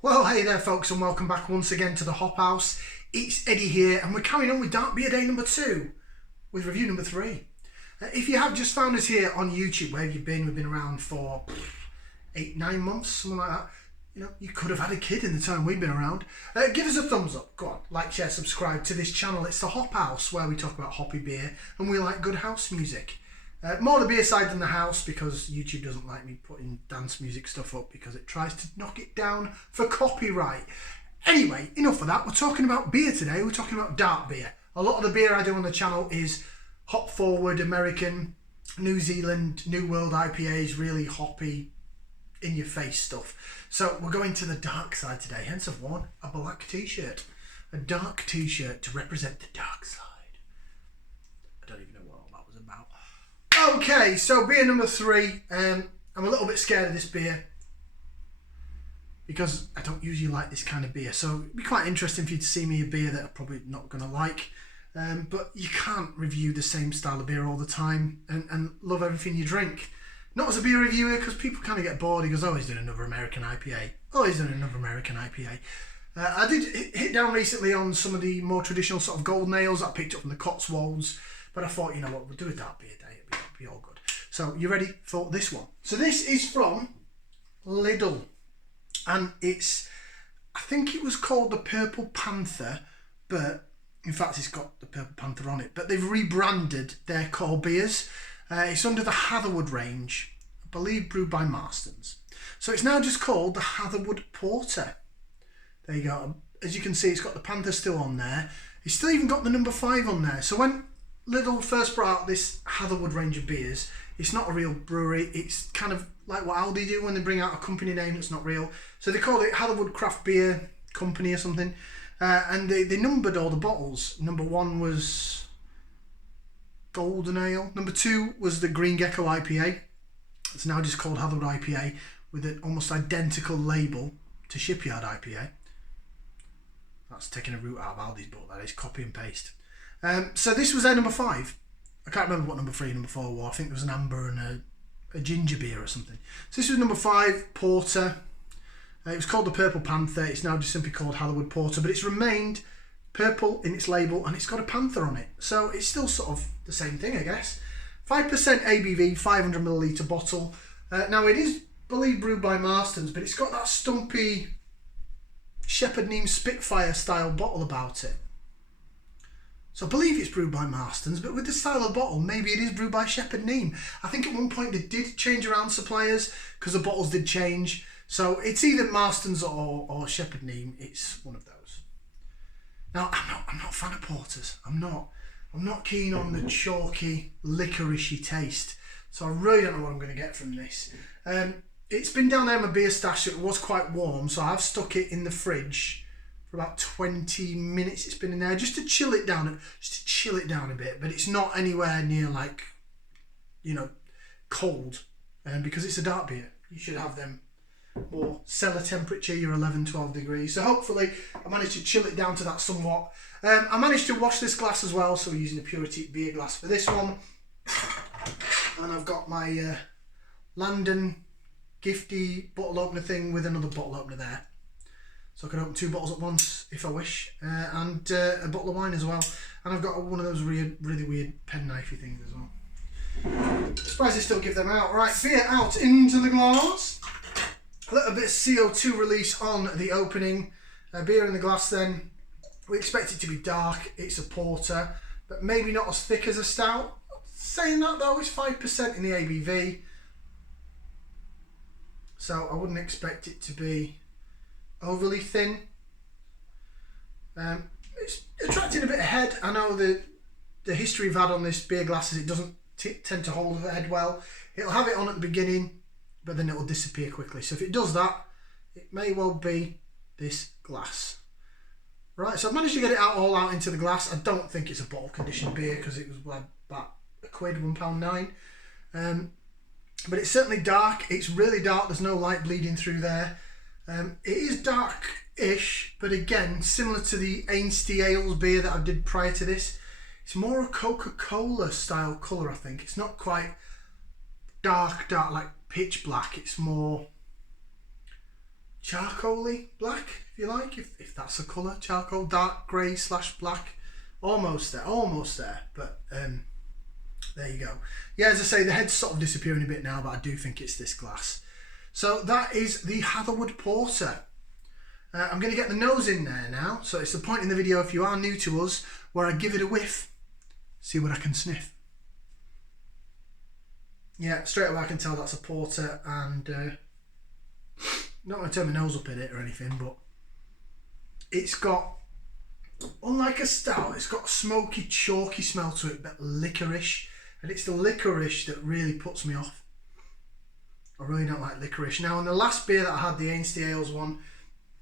Well, hey there folks, and welcome back once again to the Hop House. It's Eddie here, and we're carrying on with Dark Beer Day number 2 with review number 3. If you have just found us here on YouTube, where have you been? We've been around for 8-9 months, something like that. You know, you could have had a kid in the time we've been around. Give us a thumbs up, go on, like, share, subscribe to this channel. It's the Hop House, where we talk about hoppy beer and we like good house music. More the beer side than the house, because YouTube doesn't like me putting dance music stuff up because it tries to knock it down for copyright. Anyway, enough of that. We're talking about beer today. We're talking about dark beer. A lot of the beer I do on the channel is hop forward, American, New Zealand, New World IPAs, really hoppy, in your face stuff. So we're going to the dark side today, hence I've worn a black t-shirt. A dark t-shirt to represent the dark side. I don't even know what all that was about. Okay, so beer number 3. I'm a little bit scared of this beer because I don't usually like this kind of beer. So it'd be quite interesting for you to see me a beer that I'm probably not going to like. But you can't review the same style of beer all the time and love everything you drink. Not as a beer reviewer, because people kind of get bored. He goes, oh, he's doing another American IPA. Oh, he's doing another American IPA. I did hit down recently on some of the more traditional sort of golden ales that I picked up from the Cotswolds. But I thought, you know what, we'll do a dark beer day. It'll be all good. So, you ready for this one? So this is from Lidl. And it's, I think it was called the Purple Panther. But, in fact, it's got the Purple Panther on it. But they've rebranded their core beers. It's under the Hatherwood range. I believe brewed by Marston's. So it's now just called the Hatherwood Porter. There you go. As you can see, it's got the Panther still on there. It's still even got the number 5 on there. So when Lidl first brought out this Hatherwood range of beers, it's not a real brewery. It's kind of like what Aldi do when they bring out a company name that's not real. So they call it Hatherwood Craft Beer Company or something. And they numbered all the bottles. Number 1 was Golden Ale. Number 2 was the Green Gecko IPA. It's now just called Hatherwood IPA with an almost identical label to Shipyard IPA. That's taking a route out of Aldi's book, that is, copy and paste. So this was their number 5. I can't remember what number 3 and number 4 were. I think there was an amber and a ginger beer or something. So this was number 5, Porter. It was called the Purple Panther. It's now just simply called Hatherwood Porter, but it's remained purple in its label and it's got a panther on it. So it's still sort of the same thing, I guess. 5% ABV, 500ml bottle. Now it is, believed, brewed by Marston's, but it's got that stumpy Shepherd Neame Spitfire style bottle about it. So I believe it's brewed by Marston's, but with the style of bottle, maybe it is brewed by Shepherd Neame. I think at one point they did change around suppliers because the bottles did change. So it's either Marston's or Shepherd Neame. It's one of those. Now I'm not a fan of porters. I'm not keen on the chalky, licoricey taste. So I really don't know what I'm going to get from this. It's been down there in my beer stash, so it was quite warm. So I've stuck it in the fridge for about 20 minutes. It's been in there just to chill it down a bit. But it's not anywhere near like, you know, cold. Because it's a dark beer, you should have them more cellar temperature, your 11-12 degrees. So hopefully I managed to chill it down to that somewhat. I managed to wash this glass as well, so we're using a Purity beer glass for this one. And I've got my Landon Gifty bottle opener thing with another bottle opener there. So I can open 2 bottles at once if I wish. And a bottle of wine as well. And I've got one of those really weird penknifey things as well. Surprised they still give them out. Right, beer out into the glass. A little bit of CO2 release on the opening. Beer in the glass then. We expect it to be dark. It's a porter, but maybe not as thick as a stout. Saying that though, it's 5% in the ABV. So I wouldn't expect it to be overly thin. It's attracting a bit of head. I know the history we've had on this beer glass is it doesn't tend to hold the head well. It'll have it on at the beginning, but then it will disappear quickly. So if it does that, it may well be this glass. Right, so I've managed to get it all out into the glass. I don't think it's a bottle conditioned beer because it was about £1, £1.09. But it's certainly dark. It's really dark. There's no light bleeding through there. It is dark-ish, but again, similar to the Ainsty Ales beer that I did prior to this, it's more a Coca-Cola style colour, I think. It's not quite dark like pitch black. It's more charcoaly black, if you like, if that's a colour. Charcoal, dark grey / black. Almost there, but there you go. Yeah, as I say, the head's sort of disappearing a bit now, but I do think it's this glass. So that is the Hatherwood Porter. I'm going to get the nose in there now, so it's the point in the video, if you are new to us, where I give it a whiff, see what I can sniff. Yeah, straight away I can tell that's a porter, and not going to turn my nose up in it or anything, but it's got, unlike a stout, it's got a smoky, chalky smell to it, but licorice, and it's the licorice that really puts me off. I really don't like licorice. Now, in the last beer that I had, the Ainsley Ales one,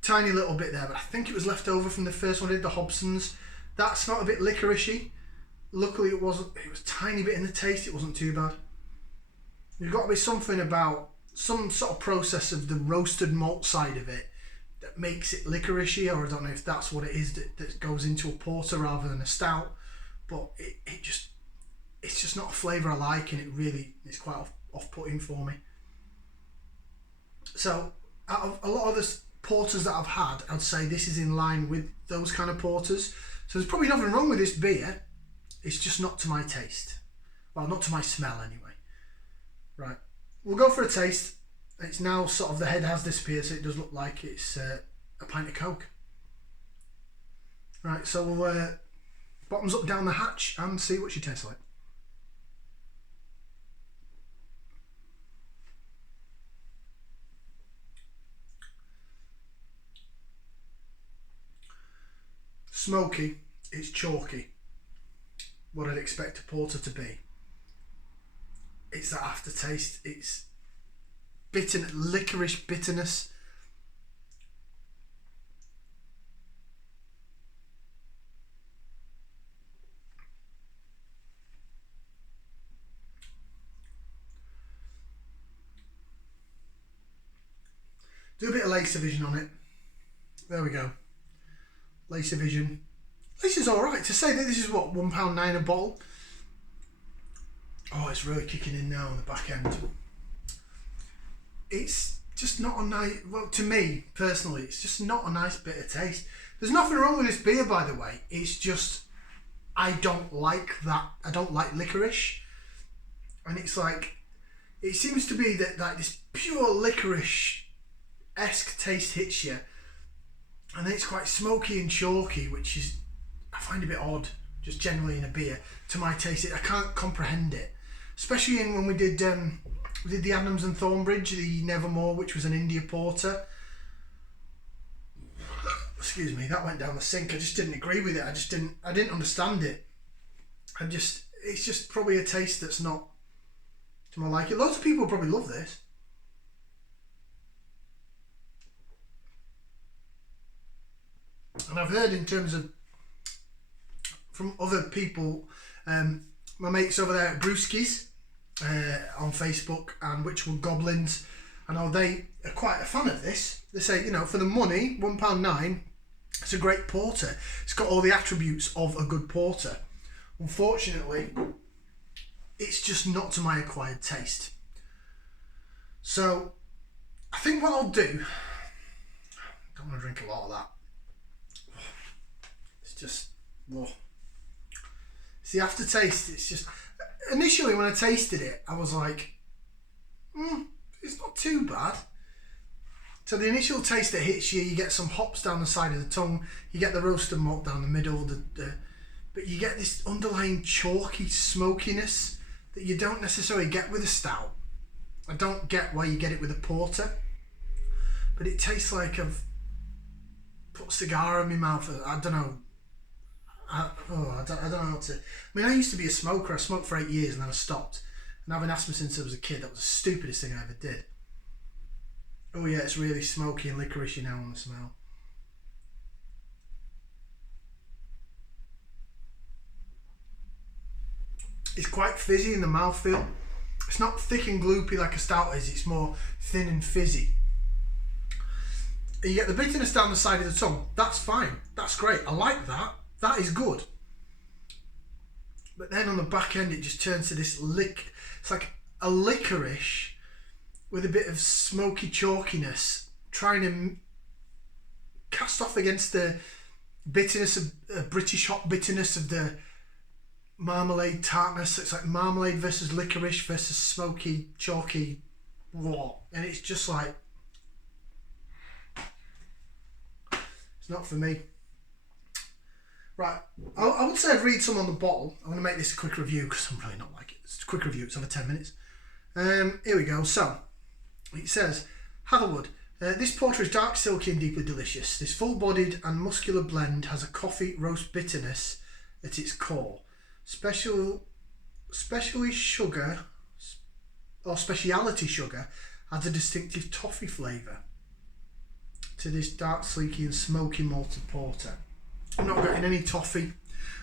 tiny little bit there, but I think it was left over from the first one I did, the Hobson's. That smelled a bit licoricey. Luckily it wasn't, it was a tiny bit in the taste, it wasn't too bad. There's got to be something about some sort of process of the roasted malt side of it that makes it licoricey, or I don't know if that's what it is that goes into a porter rather than a stout, but it's just not a flavour I like, and it's quite off-putting for me. So out of a lot of the porters that I've had, I'd say this is in line with those kind of porters. So there's probably nothing wrong with this beer, it's just not to my taste. Well, not to my smell anyway. Right, we'll go for a taste. It's now sort of, the head has disappeared, so it does look like it's a pint of Coke. Right, so we'll bottoms up down the hatch and see what she tastes like. Smoky, it's chalky. What I'd expect a porter to be. It's that aftertaste, it's bitter, licorice bitterness. Do a bit of lace division on it. There we go. Lace division. This is alright. To say that this is what, £1.9 a bottle. Oh, it's really kicking in now on the back end. It's just not a nice, well, to me personally, it's just not a nice bit of taste. There's nothing wrong with this beer, by the way. It's just, I don't like that. I don't like licorice. And it's like, it seems to be that like this pure licorice-esque taste hits you. And then it's quite smoky and chalky, which is, I find a bit odd, just generally in a beer. To my taste, I can't comprehend it. Especially when we did the Adams and Thornbridge, the Nevermore, which was an India Porter. Excuse me, that went down the sink. I just didn't agree with it. I didn't understand it. It's just probably a taste that's not to my liking. Lots of people probably love this. And I've heard in terms of, from other people, my mates over there at Brewskis on Facebook and Witchwood Goblins, I know they are quite a fan of this. They say, you know, for the money, £1.9, it's a great porter. It's got all the attributes of a good porter. Unfortunately, it's just not to my acquired taste. So I think what I'll do, I don't want to drink a lot of that. It's just, whoa. It's the aftertaste. It's just, initially when I tasted it, I was like, it's not too bad. So the initial taste that hits you, you get some hops down the side of the tongue, you get the roasted malt down the middle, but you get this underlying chalky smokiness that you don't necessarily get with a stout. I don't get why you get it with a porter, but it tastes like I've put a cigar in my mouth. I don't know. I don't know how to. I mean, I used to be a smoker. I smoked for 8 years and then I stopped. And I've been asthma since I was a kid. That was the stupidest thing I ever did. Oh yeah, it's really smoky and licoricey now on the smell. It's quite fizzy in the mouthfeel. It's not thick and gloopy like a stout is. It's more thin and fizzy. And you get the bitterness down the side of the tongue. That's fine. That's great. I like that. That is good. But then on the back end, it just turns to this it's like a licorice with a bit of smoky chalkiness trying to cast off against the bitterness of British hop bitterness of the marmalade tartness. It's like marmalade versus licorice versus smoky, chalky, raw, and it's just like, it's not for me. Right, I would say I'd read some on the bottle. I'm going to make this a quick review because I'm really not like it. It's a quick review, it's over 10 minutes. Here we go. So, it says, Hatherwood. This porter is dark, silky and deeply delicious. This full-bodied and muscular blend has a coffee roast bitterness at its core. Specialty sugar adds a distinctive toffee flavour to this dark, sleeky and smoky malted porter. I'm not getting any toffee.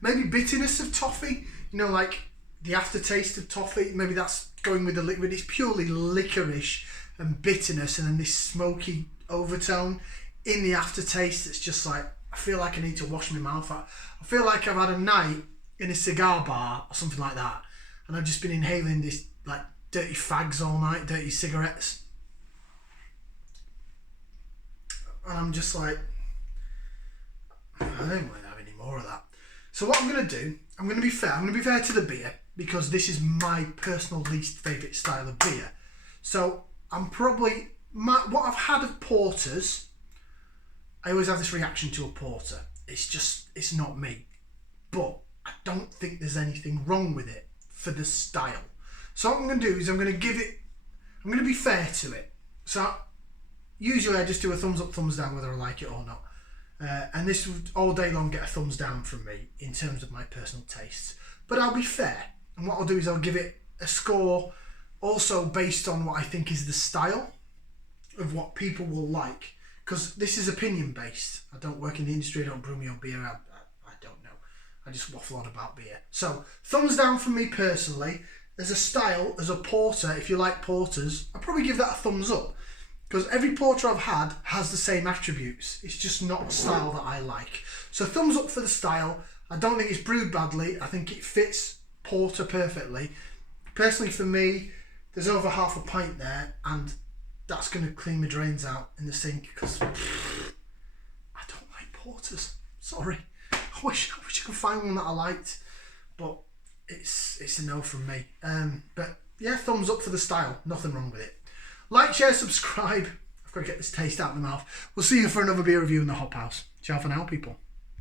Maybe bitterness of toffee, you know, like the aftertaste of toffee. Maybe that's going with the liquid. It's purely licorice and bitterness, and then this smoky overtone in the aftertaste. It's just like, I feel like I need to wash my mouth out. I feel like I've had a night in a cigar bar or something like that, and I've just been inhaling this like dirty fags all night, dirty cigarettes, and I'm just like, I don't want to have any more of that. So what I'm going to do, I'm going to be fair. I'm going to be fair to the beer because this is my personal least favourite style of beer. So I'm probably, what I've had of porters, I always have this reaction to a porter. It's not me. But I don't think there's anything wrong with it for the style. So what I'm going to do is I'm going to be fair to it. So usually I just do a thumbs up, thumbs down whether I like it or not. And this would all day long get a thumbs down from me in terms of my personal tastes. But I'll be fair, and what I'll do is I'll give it a score also based on what I think is the style of what people will like. Because this is opinion based. I don't work in the industry, I don't brew my own beer, I don't know. I just waffle on about beer. So, thumbs down from me personally. As a style, as a porter, if you like porters, I'd probably give that a thumbs up. Because every porter I've had has the same attributes. It's just not a style that I like. So thumbs up for the style. I don't think it's brewed badly. I think it fits porter perfectly. Personally for me, there's over half a pint there, and that's going to clean my drains out in the sink because I don't like porters. Sorry. I wish I could find one that I liked, but it's a no from me. But yeah, thumbs up for the style. Nothing wrong with it. Like, share, subscribe. I've got to get this taste out of my mouth. We'll see you for another beer review in the Hop House. Ciao for now, people.